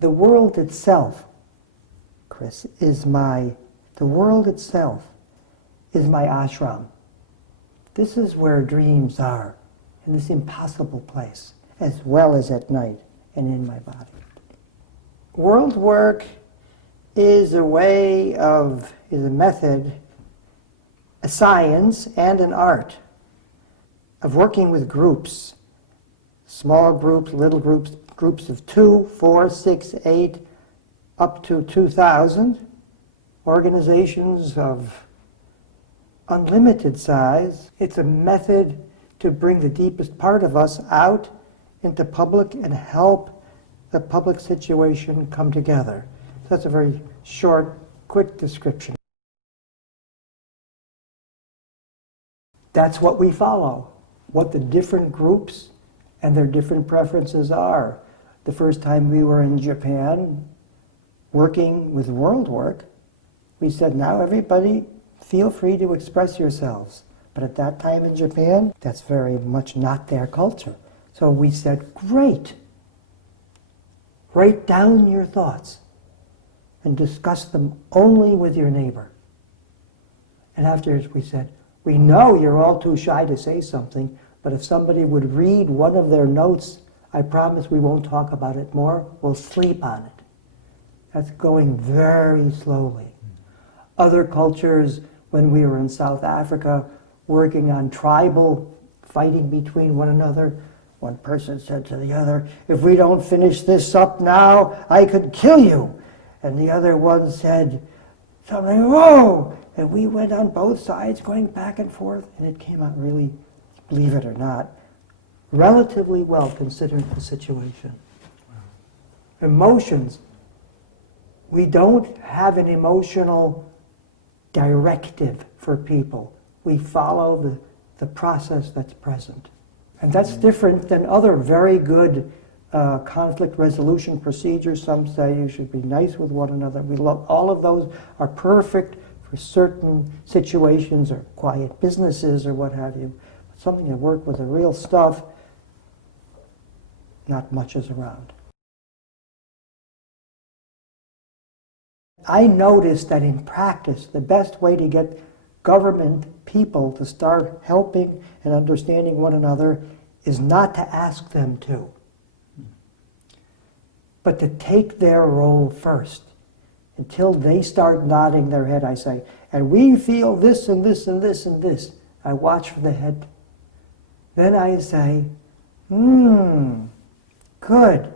The world itself, Chris, the world itself is my ashram. This is where dreams are, in this impossible place, as well as at night and in my body. World work is a method, a science and an art of working with groups, small groups, little groups, groups of 2, 4, 6, 8, up to 2,000, organizations of unlimited size. It's a method to bring the deepest part of us out into public and help the public situation come together. So that's a very short, quick description. That's what we follow, what the different groups and their different preferences are. The first time we were in Japan working with world work, we said, now everybody feel free to express yourselves. But at that time in Japan, that's very much not their culture. So we said, great. Write down your thoughts and discuss them only with your neighbor. And afterwards we said, we know you're all too shy to say something, but if somebody would read one of their notes, I promise we won't talk about it more. We'll sleep on it. That's going very slowly. Other cultures, when we were in South Africa, working on tribal fighting between one another, one person said to the other, if we don't finish this up now, I could kill you. And the other one said something, whoa! And we went on both sides going back and forth, and it came out really, believe it or not, relatively well considering the situation. Wow. Emotions. We don't have an emotional directive for people. We follow the process that's present. And that's different than other very good conflict resolution procedures. Some say you should be nice with one another. All of those are perfect for certain situations or quiet businesses or what have you. But something to work with the real stuff, not much is around. I noticed that in practice, the best way to get government people to start helping and understanding one another is not to ask them to, but to take their role first. Until they start nodding their head, I say, and we feel this and this and this and this. I watch for the head. Then I say, good.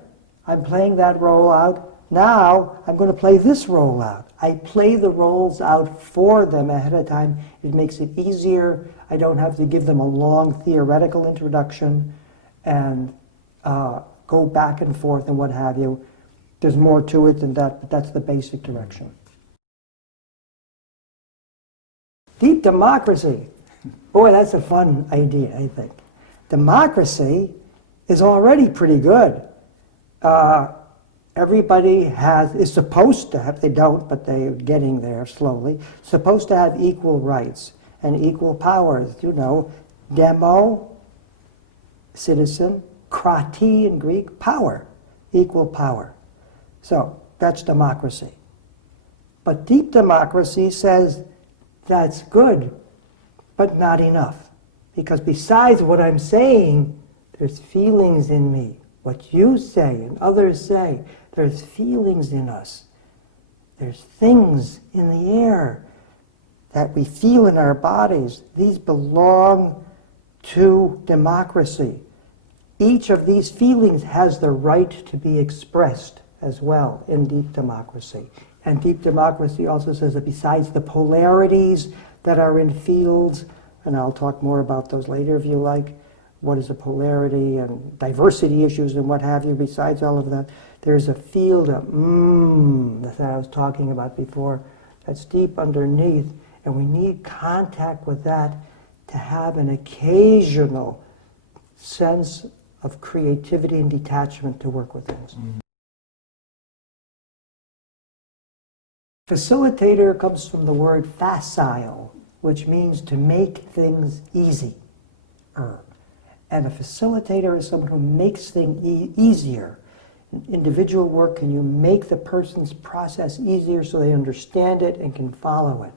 I'm playing that role out. Now I'm going to play this role out. I play the roles out for them ahead of time. It makes it easier. I don't have to give them a long theoretical introduction and go back and forth and what have you. There's more to it than that, but that's the basic direction. Deep democracy. Boy, that's a fun idea, I think. Democracy is already pretty good. Everybody is supposed to have, they don't, but they're getting there slowly, supposed to have equal rights and equal powers. You know, demo, citizen, krati in Greek, power, equal power. So that's democracy. But deep democracy says that's good, but not enough. Because besides what I'm saying, there's feelings in me. What you say and others say, there's feelings in us. There's things in the air that we feel in our bodies. These belong to democracy. Each of these feelings has the right to be expressed as well in deep democracy. And deep democracy also says that besides the polarities that are in fields, and I'll talk more about those later if you like, what is a polarity and diversity issues and what have you, besides all of that, there's a field of that I was talking about before that's deep underneath, and we need contact with that to have an occasional sense of creativity and detachment to work with things. Facilitator comes from the word facile, which means to make things easy. And a facilitator is someone who makes things easier. individual work, can you make the person's process easier so they understand it and can follow it?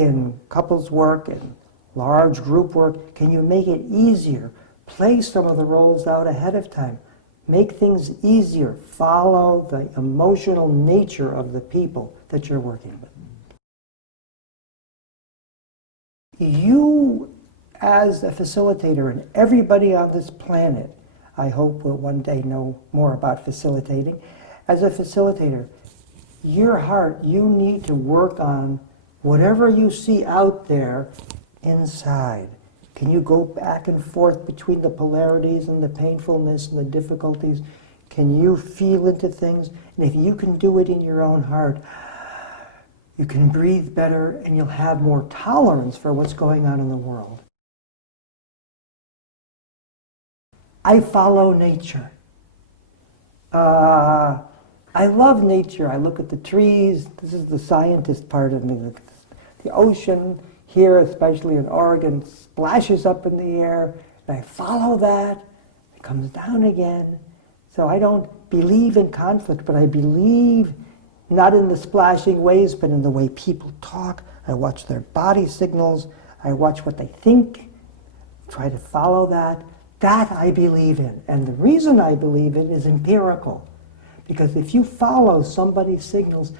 In couples work, in large group work, can you make it easier? Play some of the roles out ahead of time. Make things easier. Follow the emotional nature of the people that you're working with. You, as a facilitator, and everybody on this planet, I hope will one day know more about facilitating. As a facilitator, your heart, you need to work on whatever you see out there inside. Can you go back and forth between the polarities and the painfulness and the difficulties? Can you feel into things? And if you can do it in your own heart, you can breathe better and you'll have more tolerance for what's going on in the world. I follow nature. I love nature. I look at the trees. This is the scientist part of me. The ocean here, especially in Oregon, splashes up in the air, and I follow that. It comes down again. So I don't believe in conflict, but I believe not in the splashing waves, but in the way people talk. I watch their body signals. I watch what they think, try to follow that. That I believe in. And the reason I believe in is empirical. Because if you follow somebody's signals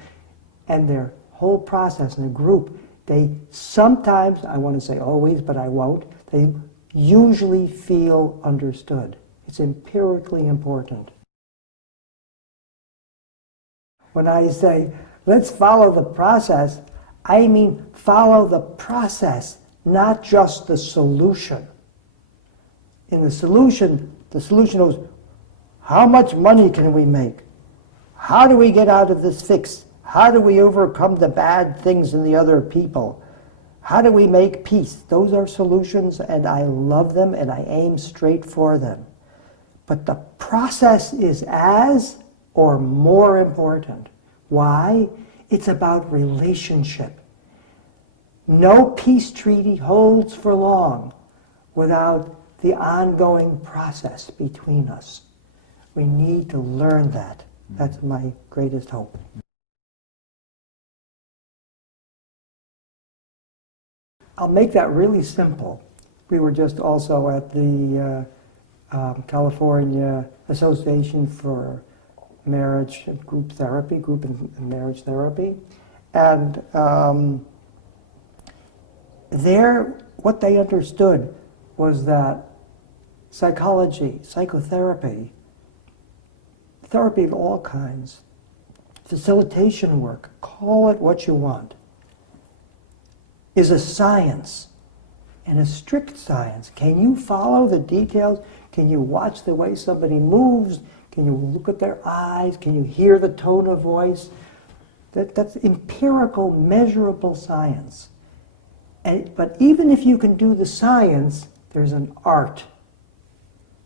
and their whole process in a group, they sometimes, I want to say always, but I won't, they usually feel understood. It's empirically important. When I say, let's follow the process, I mean follow the process, not just the solution. In the solution was, how much money can we make? How do we get out of this fix? How do we overcome the bad things in the other people? How do we make peace? Those are solutions, and I love them, and I aim straight for them. But the process is as or more important. Why? It's about relationship. No peace treaty holds for long without the ongoing process between us. We need to learn that. That's my greatest hope. I'll make that really simple. We were just also at the California Association for Marriage Group Therapy, Group and Marriage Therapy. And there, what they understood was that psychology, psychotherapy, therapy of all kinds, facilitation work, call it what you want, is a science, and a strict science. Can you follow the details? Can you watch the way somebody moves? Can you look at their eyes? Can you hear the tone of voice? That's empirical, measurable science. But even if you can do the science, there's an art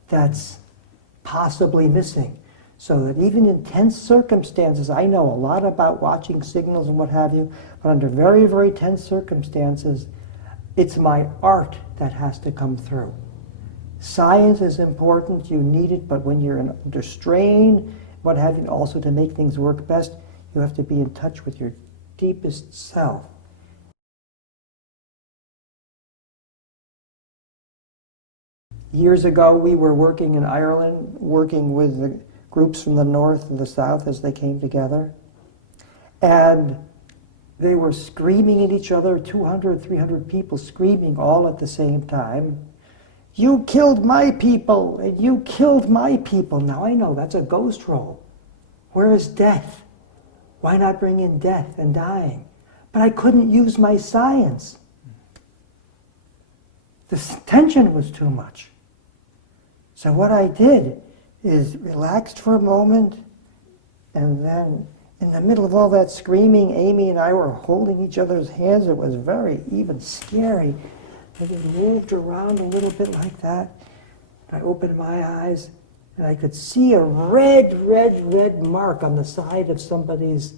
that's possibly missing. So that even in tense circumstances, I know a lot about watching signals and what have you, but under very, very tense circumstances, it's my art that has to come through. Science is important, you need it, but when you're under strain, what have you, also to make things work best, you have to be in touch with your deepest self. Years ago, we were working in Ireland, working with the groups from the north and the south as they came together. And they were screaming at each other, 200, 300 people screaming all at the same time. You killed my people, and you killed my people. Now I know that's a ghost role. Where is death? Why not bring in death and dying? But I couldn't use my science. The tension was too much. So what I did is relaxed for a moment, and then in the middle of all that screaming, Amy and I were holding each other's hands. It was very even scary. And we moved around a little bit like that. I opened my eyes, and I could see a red, red, red mark on the side of somebody's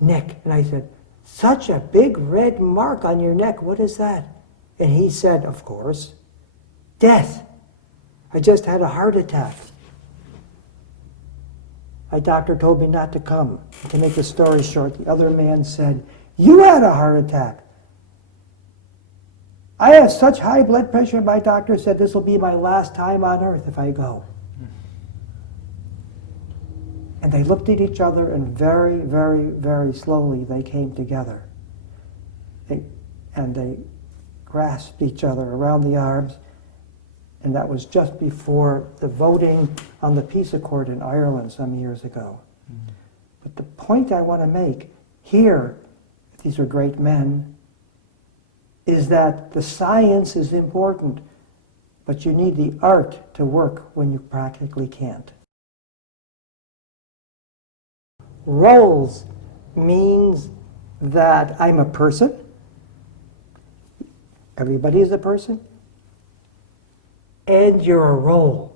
neck. And I said, such a big red mark on your neck, what is that? And he said, of course, death. I just had a heart attack. My doctor told me not to come. To make the story short, the other man said, "You had a heart attack." "I have such high blood pressure," my doctor said, "this will be my last time on earth if I go." And they looked at each other, and very, very, very slowly they came together. They grasped each other around the arms, and that was just before the voting on the peace accord in Ireland some years ago. But the point I want to make here, these are great men, is that the science is important, but you need the art to work when you practically can't. Roles means that I'm a person. Everybody is a person. And you're a role.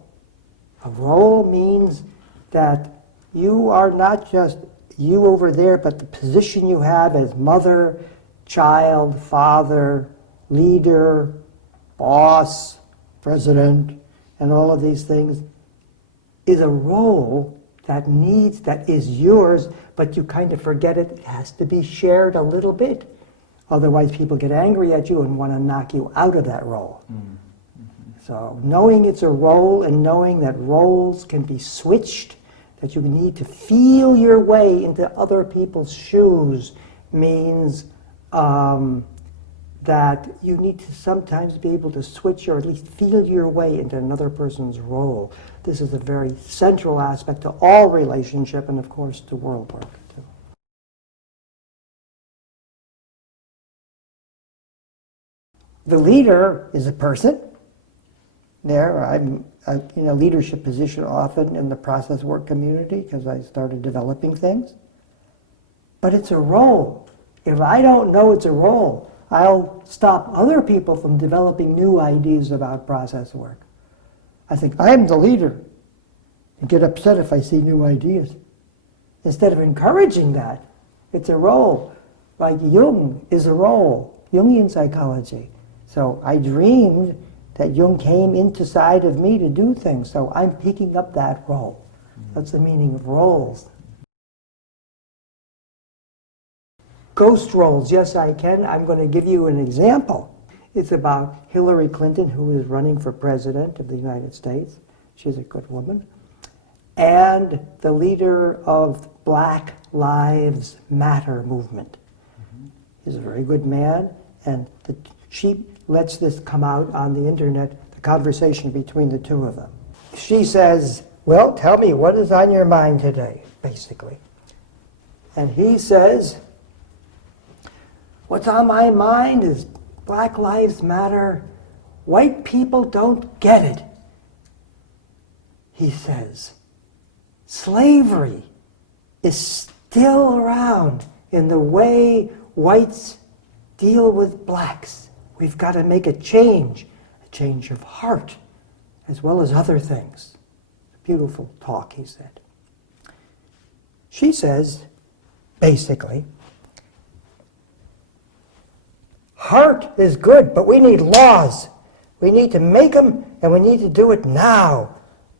A role means that you are not just you over there, but the position you have as mother, child, father, leader, boss, president, and all of these things is a role that is yours, but you kind of forget it. It has to be shared a little bit. Otherwise people get angry at you and want to knock you out of that role. So knowing it's a role and knowing that roles can be switched, that you need to feel your way into other people's shoes means that you need to sometimes be able to switch or at least feel your way into another person's role. This is a very central aspect to all relationship and of course to world work too. The leader is a person. I'm in a leadership position often in the process work community because I started developing things. But it's a role. If I don't know it's a role, I'll stop other people from developing new ideas about process work. I think I'm the leader and get upset if I see new ideas. Instead of encouraging that, it's a role. Like Jung is a role, Jungian psychology. So I dreamed that Jung came inside of me to do things, so I'm picking up that role. That's the meaning of roles. Ghost roles, yes I can. I'm going to give you an example. It's about Hillary Clinton, who is running for president of the United States. She's a good woman. And the leader of Black Lives Matter movement. He's a very good man, and she lets this come out on the internet, the conversation between the two of them. She says, "Well, tell me, what is on your mind today?" basically. And he says, "What's on my mind is Black Lives Matter. White people don't get it." He says, "Slavery is still around in the way whites deal with blacks. We've got to make a change of heart, as well as other things." Beautiful talk, he said. She says, basically, heart is good, but we need laws. We need to make them, and we need to do it now.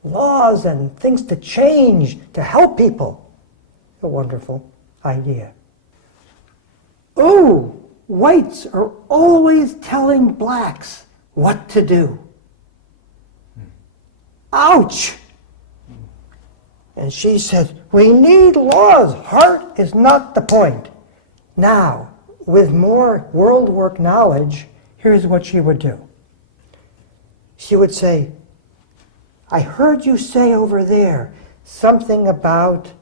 Laws and things to change, to help people. A wonderful idea. Ooh! Whites are always telling blacks what to do. Ouch! And she said, "We need laws. Heart is not the point." Now, with more world work knowledge, here's what she would do. She would say, "I heard you say over there something about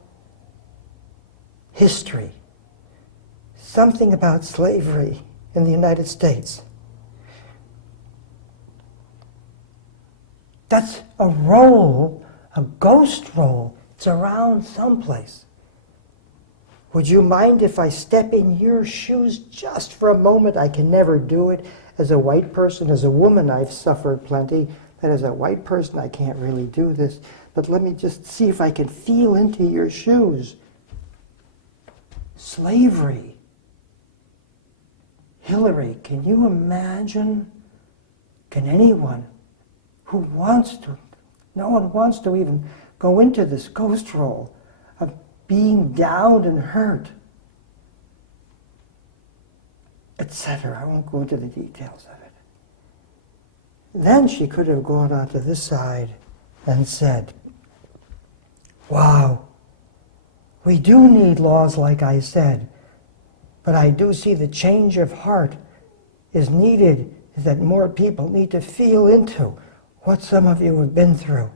history. Something about slavery in the United States. That's a role, a ghost role. It's around someplace. Would you mind if I step in your shoes just for a moment? I can never do it. As a white person, as a woman, I've suffered plenty. But as a white person, I can't really do this. But let me just see if I can feel into your shoes." Slavery. Hillary, can you imagine? Can anyone who wants to, no one wants to even go into this ghost role. of being down and hurt, etc. I won't go into the details of it. Then she could have gone onto this side and said, wow, we do need laws like I said, but I do see the change of heart is needed, that more people need to feel into what some of you have been through,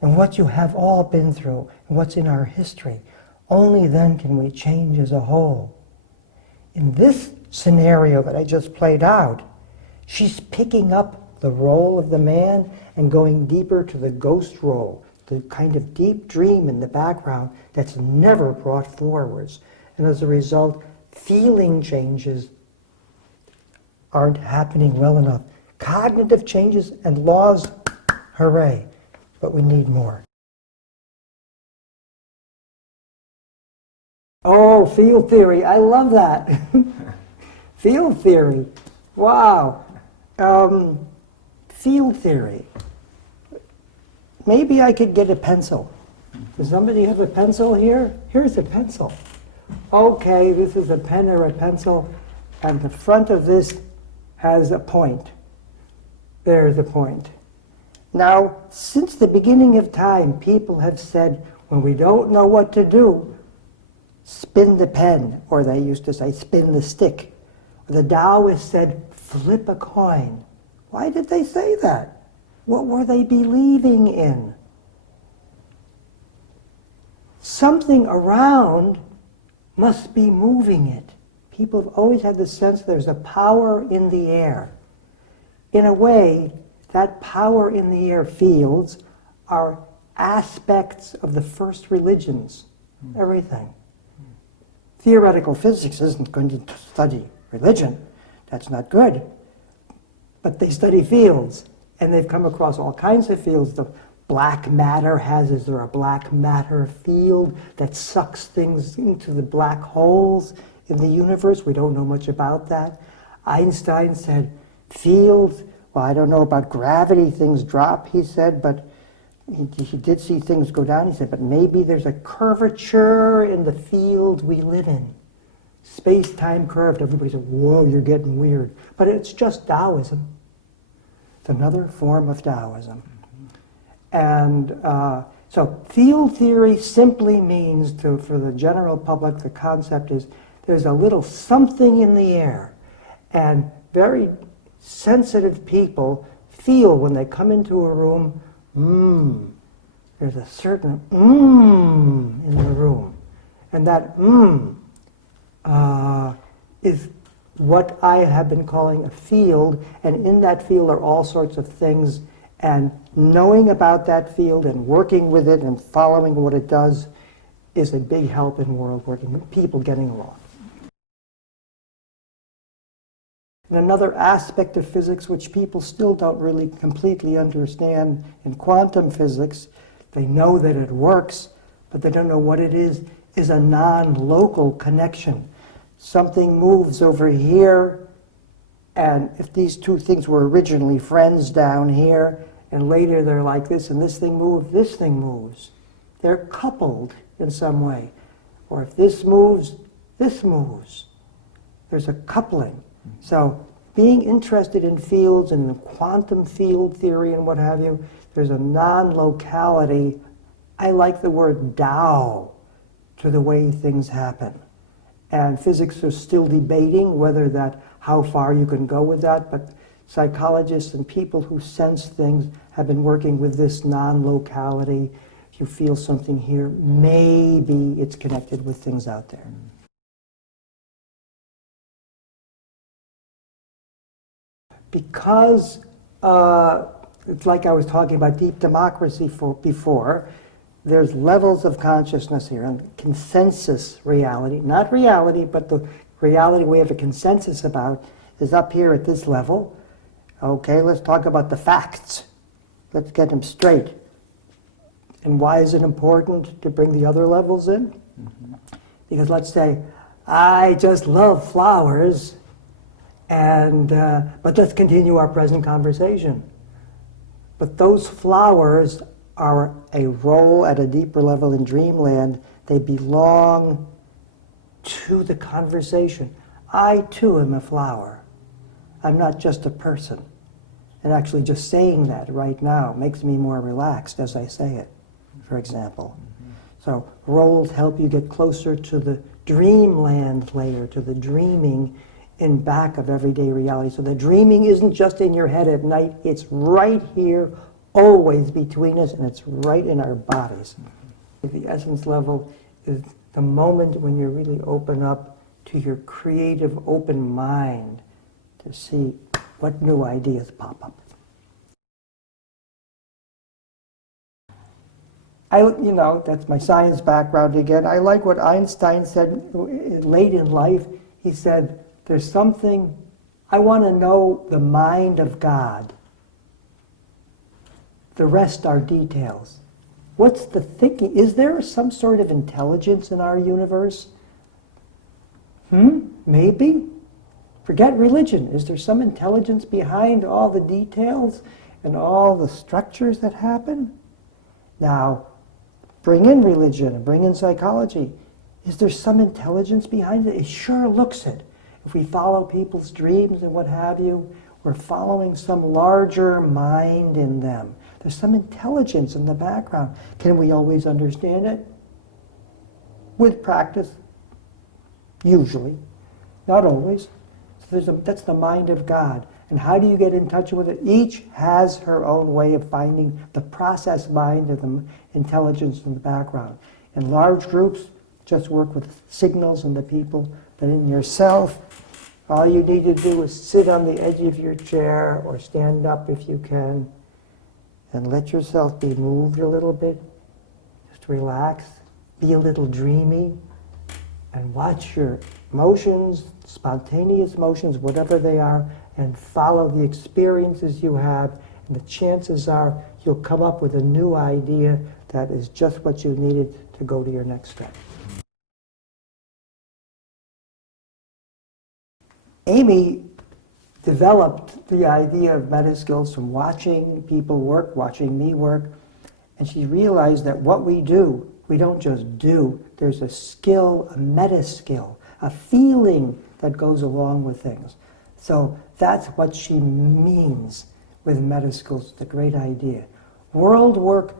and what you have all been through, and what's in our history. Only then can we change as a whole. In this scenario that I just played out, she's picking up the role of the man and going deeper to the ghost role, the kind of deep dream in the background that's never brought forwards. And as a result, feeling changes aren't happening well enough. Cognitive changes and laws, hooray, but we need more. Oh, field theory, I love that. Field theory, wow. Field theory. Maybe I could get a pencil. Does somebody have a pencil here? Here's a pencil. Okay, this is a pen or a pencil, and the front of this has a point. There's a point. Now, since the beginning of time, people have said, when we don't know what to do, spin the pen, or they used to say, spin the stick. The Taoists said, flip a coin. Why did they say that? What were they believing in? Something around must be moving it. People have always had the sense there's a power in the air. In a way, that power in the air fields are aspects of the first religions, everything. Theoretical physics isn't going to study religion. That's not good. But they study fields, and they've come across all kinds of fields. The black matter is there a black matter field that sucks things into the black holes in the universe? We don't know much about that. Einstein said, fields, well, I don't know about gravity, things drop, he said, but he did see things go down. He said, but maybe there's a curvature in the field we live in. Space-time curved. Everybody said, whoa, you're getting weird. But it's just Taoism. It's another form of Taoism. And so field theory simply means, for the general public, the concept is there's a little something in the air. And very sensitive people feel when they come into a room, there's a certain in the room. And that is what I have been calling a field, and in that field are all sorts of things, and knowing about that field and working with it and following what it does is a big help in world working, people getting along. And another aspect of physics which people still don't really completely understand in quantum physics, they know that it works, but they don't know what it is a non-local connection. Something moves over here, and if these two things were originally friends down here, and later they're like this, and this thing moves. They're coupled in some way. Or if this moves, this moves. There's a coupling. So being interested in fields and in quantum field theory and what have you, there's a non-locality. I like the word Tao to the way things happen. And physics are still debating how far you can go with that, but psychologists and people who sense things have been working with this non-locality. If you feel something here, maybe it's connected with things out there. Because it's like I was talking about deep democracy before, there's levels of consciousness here, and consensus reality, not reality, but the reality we have a consensus about is up here at this level. Okay, let's talk about the facts. Let's get them straight. And why is it important to bring the other levels in? Because let's say, I just love flowers, but let's continue our present conversation. But those flowers are a role at a deeper level in dreamland. They belong to the conversation. I too am a flower. I'm not just a person. And actually just saying that right now makes me more relaxed as I say it, for example. So roles help you get closer to the dreamland layer, to the dreaming in back of everyday reality. So the dreaming isn't just in your head at night, it's right here, always between us, and it's right in our bodies. The essence level is the moment when you really open up to your creative, open mind to see what new ideas pop up. That's my science background again. I like what Einstein said late in life. He said, there's something, I want to know the mind of God. The rest are details. What's the thinking? Is there some sort of intelligence in our universe? Maybe. Forget religion. Is there some intelligence behind all the details and all the structures that happen? Now, bring in religion and bring in psychology. Is there some intelligence behind it? It sure looks it. If we follow people's dreams and what have you, we're following some larger mind in them. There's some intelligence in the background. Can we always understand it? With practice, usually. Not always. So that's the mind of God. And how do you get in touch with it? Each has her own way of finding the process mind of the intelligence in the background. In large groups, just work with signals and the people. But in yourself, all you need to do is sit on the edge of your chair or stand up if you can and let yourself be moved a little bit. Just relax, be a little dreamy, and watch your emotions, spontaneous motions, whatever they are, and follow the experiences you have, and the chances are you'll come up with a new idea that is just what you needed to go to your next step. Amy developed the idea of meta skills from watching people work, watching me work, and she realized that what we do, we don't just do. There's a skill, a meta skill, a feeling that goes along with things. So that's what she means with meta skills. It's a great idea. World work,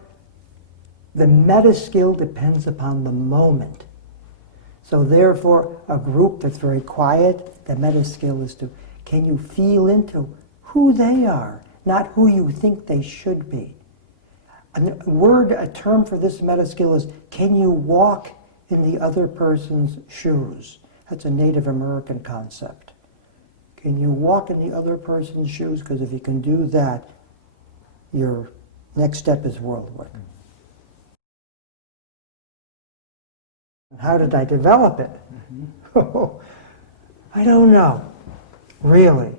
the meta skill depends upon the moment. So therefore, a group that's very quiet, the meta skill is to, can you feel into who they are, not who you think they should be? A term for this meta skill is, can you walk in the other person's shoes? That's a Native American concept. Can you walk in the other person's shoes? Because if you can do that, your next step is world work. How did I develop it? I don't know, really.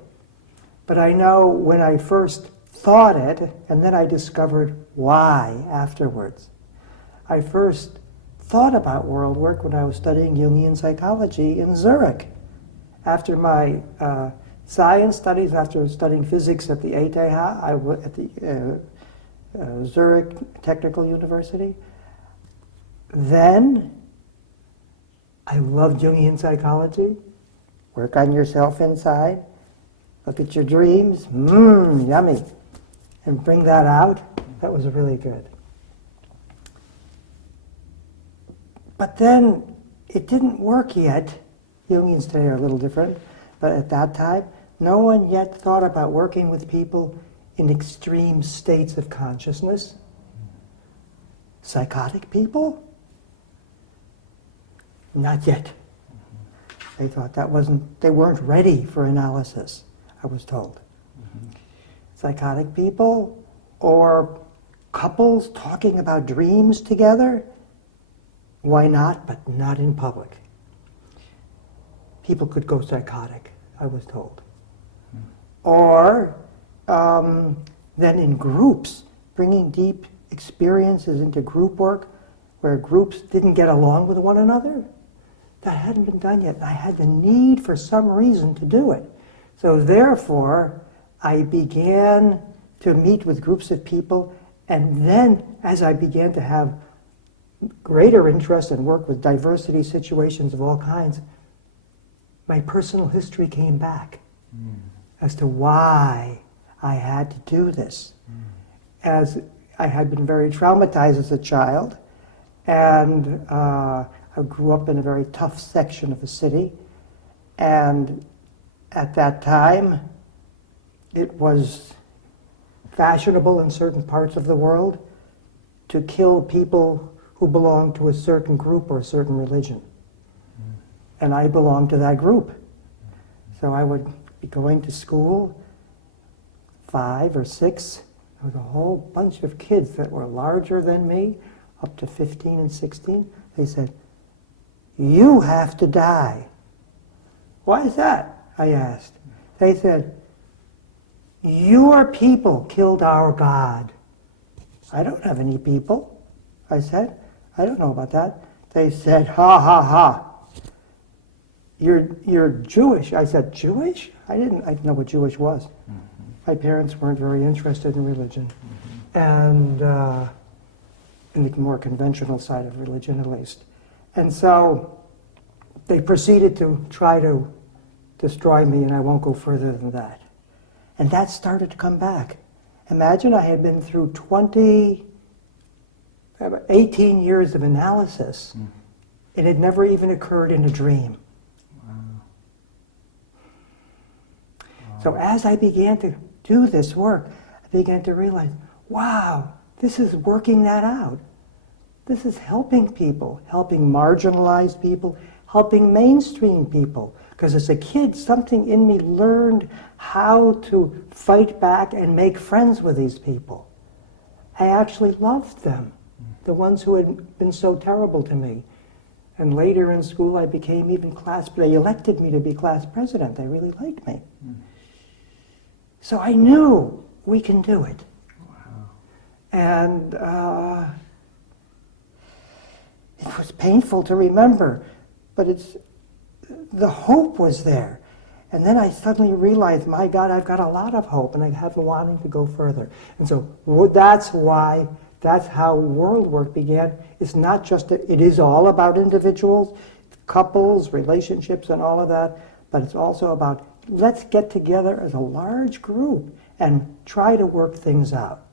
But I know when I first thought it, and then I discovered why afterwards. I first thought about world work when I was studying Jungian psychology in Zurich. After my science studies, after studying physics at the ETH, at the Zurich Technical University, then I loved Jungian psychology. Work on yourself inside. Look at your dreams. Yummy. And bring that out. That was really good. But then it didn't work yet. Jungians today are a little different. But at that time, no one yet thought about working with people in extreme states of consciousness. Psychotic people? Not yet. They thought they weren't ready for analysis, I was told. Psychotic people or couples talking about dreams together? Why not, but not in public. People could go psychotic, I was told. Or then in groups, bringing deep experiences into group work where groups didn't get along with one another. That hadn't been done yet. I had the need for some reason to do it. So therefore, I began to meet with groups of people And then, as I began to have greater interest and work with diversity situations of all kinds, my personal history came back as to why I had to do this. As I had been very traumatized as a child, and I grew up in a very tough section of the city, and at that time, it was fashionable in certain parts of the world to kill people who belonged to a certain group or a certain religion. And I belonged to that group. So I would be going to school, 5 or 6, there was a whole bunch of kids that were larger than me, up to 15 and 16. They said, "You have to die." "Why is that?" I asked. They said, "Your people killed our God." "I don't have any people," I said. "I don't know about that." They said, "Ha, ha, ha. You're Jewish." I said, "Jewish?" I didn't know what Jewish was. My parents weren't very interested in religion. And in the more conventional side of religion, at least. And so they proceeded to try to destroy me, and I won't go further than that. And that started to come back. Imagine I had been through 18 years of analysis. It had never even occurred in a dream. So as I began to do this work, I began to realize, wow, this is working that out. This is helping people, helping marginalized people, helping mainstream people. Because as a kid, something in me learned how to fight back and make friends with these people. I actually loved them, the ones who had been so terrible to me. And later in school, I became even they elected me to be class president. They really liked me. So I knew we can do it. Wow. And it was painful to remember, but the hope was there. And then I suddenly realized, my God, I've got a lot of hope, and I have been wanting to go further. And so that's how world work began. It's not just, it is all about individuals, couples, relationships, and all of that, but it's also about, let's get together as a large group and try to work things out.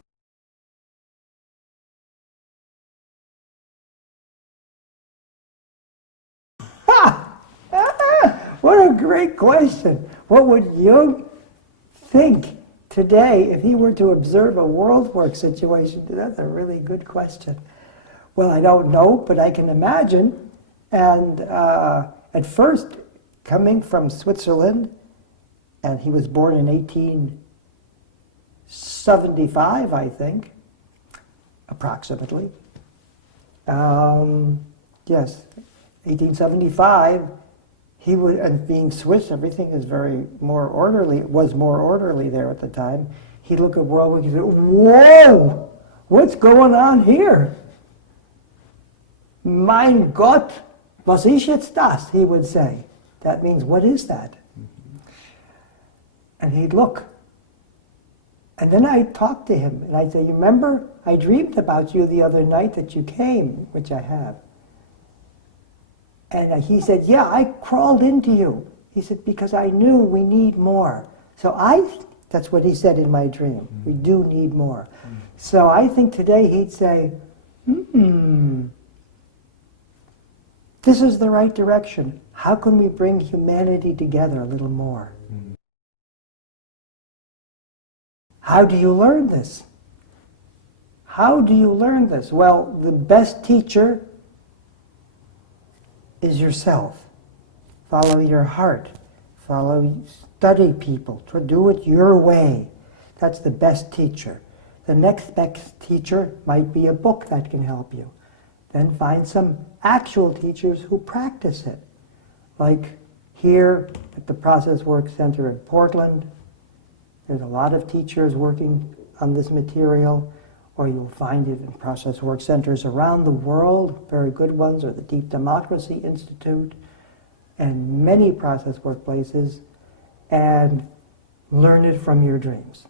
What a great question. What would Jung think today if he were to observe a world work situation? That's a really good question. Well, I don't know, but I can imagine. And at first, coming from Switzerland, and he was born in 1875, I think, approximately. Yes, 1875. He would, and being Swiss, everything is more orderly. It was more orderly there at the time. He'd look at world work and say, "Whoa, what's going on here? Mein Gott, was ist jetzt das?" he would say. That means, what is that? And he'd look. And then I'd talk to him, and I'd say, "You remember, I dreamed about you the other night that you came," which I have. And he said, "Yeah, I crawled into you." He said, "Because I knew we need more." So that's what he said in my dream. We do need more. So I think today he'd say, this is the right direction. How can we bring humanity together a little more? How do you learn this? How do you learn this? Well, the best teacher is yourself. Follow your heart. Study people. Do it your way. That's the best teacher. The next best teacher might be a book that can help you. Then find some actual teachers who practice it. Like here at the Process Work Center in Portland, there's a lot of teachers working on this material, or you'll find it in process work centers around the world, very good ones, or the Deep Democracy Institute, and many process workplaces, and learn it from your dreams.